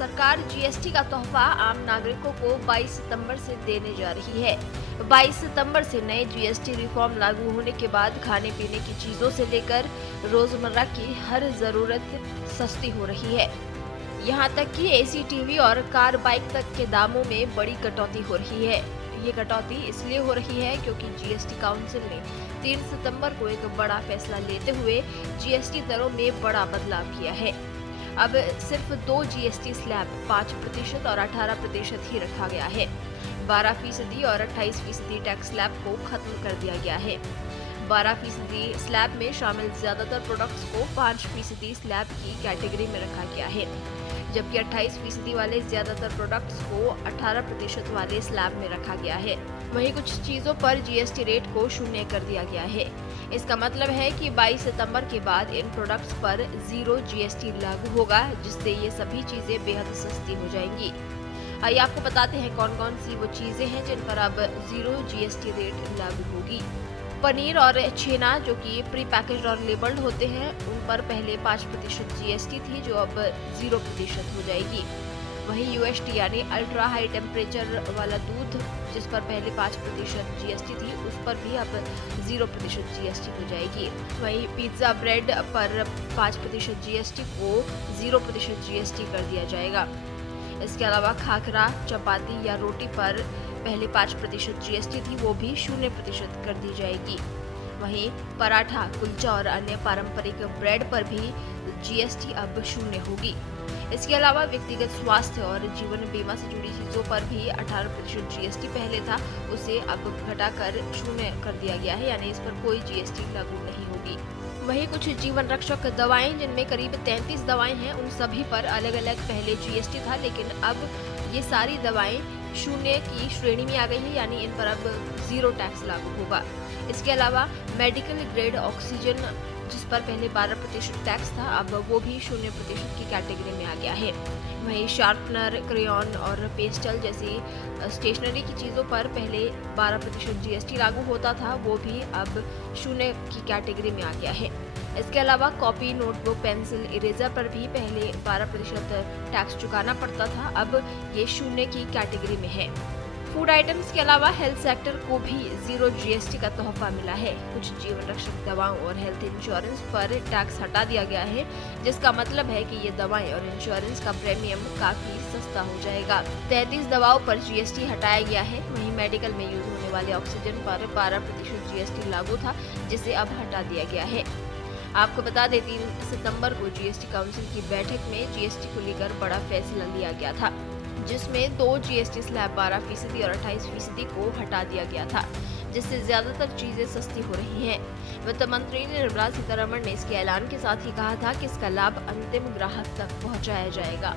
सरकार जीएसटी का तोहफा आम नागरिकों को 22 सितंबर से देने जा रही है। 22 सितंबर से नए जीएसटी रिफॉर्म लागू होने के बाद खाने पीने की चीजों से लेकर रोजमर्रा की हर जरूरत सस्ती हो रही है। यहाँ तक कि एसी, टीवी और कार, बाइक तक के दामों में बड़ी कटौती हो रही है। ये कटौती इसलिए हो रही है क्योंकि जीएसटी काउंसिल ने 3 सितंबर को एक बड़ा फैसला लेते हुए जीएसटी दरों में बड़ा बदलाव किया है। अब सिर्फ 2 जीएसटी स्लैब 5% और 18% ही रखा गया है। 12% और 28% टैक्स स्लैब को खत्म कर दिया गया है। 12% स्लैब में शामिल ज्यादातर प्रोडक्ट्स को 5% स्लैब की कैटेगरी में रखा गया है, जबकि 28% वाले ज्यादातर प्रोडक्ट्स को 18% वाले स्लैब में रखा गया है। वहीं कुछ चीजों पर जीएसटी रेट को 0 कर दिया गया है। इसका मतलब है कि 22 सितंबर के बाद इन प्रोडक्ट्स पर 0 जीएसटी लागू होगा, जिससे ये सभी चीजें बेहद सस्ती हो जाएंगी। आइए आपको बताते हैं कौन कौन सी वो चीजें हैं जिन पर अब 0 जीएसटी रेट लागू होगी। पनीर और छेना जो कि प्री पैकेज्ड और लेबल्ड होते हैं, उन पर पहले 5% जीएसटी थी, जो अब 0% हो जाएगी। वहीं यूएसटी यानी अल्ट्रा हाई टेम्परेचर वाला दूध, जिस पर पहले 5% जीएसटी थी, उस पर भी अब 0% जीएसटी हो जाएगी। वहीं पिज्जा ब्रेड पर 5% जीएसटी को 0% जीएसटी कर दिया जाएगा। इसके अलावा खाखरा, चपाती या रोटी पर पहले 5% जीएसटी थी, वो भी 0% कर दी जाएगी। वहीं पराठा, कुलचा और अन्य पारंपरिक ब्रेड पर भी जीएसटी अब 0 होगी। इसके अलावा व्यक्तिगत स्वास्थ्य और जीवन बीमा से जुड़ी चीजों पर भी 18% जीएसटी पहले था, उसे अब घटाकर 0 कर दिया गया है, यानी इस पर कोई जीएसटी लागू नहीं होगी। वहीं कुछ जीवन रक्षक दवाएं, जिनमें करीब 33 दवाएं हैं, उन सभी पर अलग अलग पहले जीएसटी था, लेकिन अब ये सारी दवाएं 0 की श्रेणी में आ गई है, यानी इन पर अब 0 टैक्स लागू होगा। इसके अलावा मेडिकल ग्रेड ऑक्सीजन, जिस पर पहले 12% टैक्स था, अब वो भी 0% की कैटेगरी में आ गया है। वहीं शार्पनर, क्रेयॉन और पेस्टल जैसी स्टेशनरी की चीज़ों पर पहले 12% जीएसटी लागू होता था, वो भी अब 0 की कैटेगरी में आ गया है। इसके अलावा कॉपी, नोटबुक, पेंसिल, इरेजर पर भी पहले 12% टैक्स चुकाना पड़ता था, अब ये 0 की कैटेगरी में है। फूड आइटम्स के अलावा हेल्थ सेक्टर को भी 0 जीएसटी का तोहफा मिला है। कुछ जीवन रक्षक दवाओं और हेल्थ इंश्योरेंस पर टैक्स हटा दिया गया है, जिसका मतलब है कि ये दवाएं और इंश्योरेंस का प्रीमियम काफी सस्ता हो जाएगा। 33 दवाओं पर जीएसटी हटाया गया है। वहीं मेडिकल में यूज होने वाले ऑक्सीजन पर 12% जीएसटी लागू था, जिसे अब हटा दिया गया है। आपको बता दें 3 सितंबर को जीएसटी काउंसिल की बैठक में जीएसटी को लेकर बड़ा फैसला लिया गया था, जिसमें 2 जीएसटी स्लैब 12% और 28% को हटा दिया गया था, जिससे ज्यादातर चीजें सस्ती हो रही हैं। वित्त मंत्री निर्मला सीतारमण ने इसके ऐलान के साथ ही कहा था कि इसका लाभ अंतिम ग्राहक तक पहुंचाया जाएगा।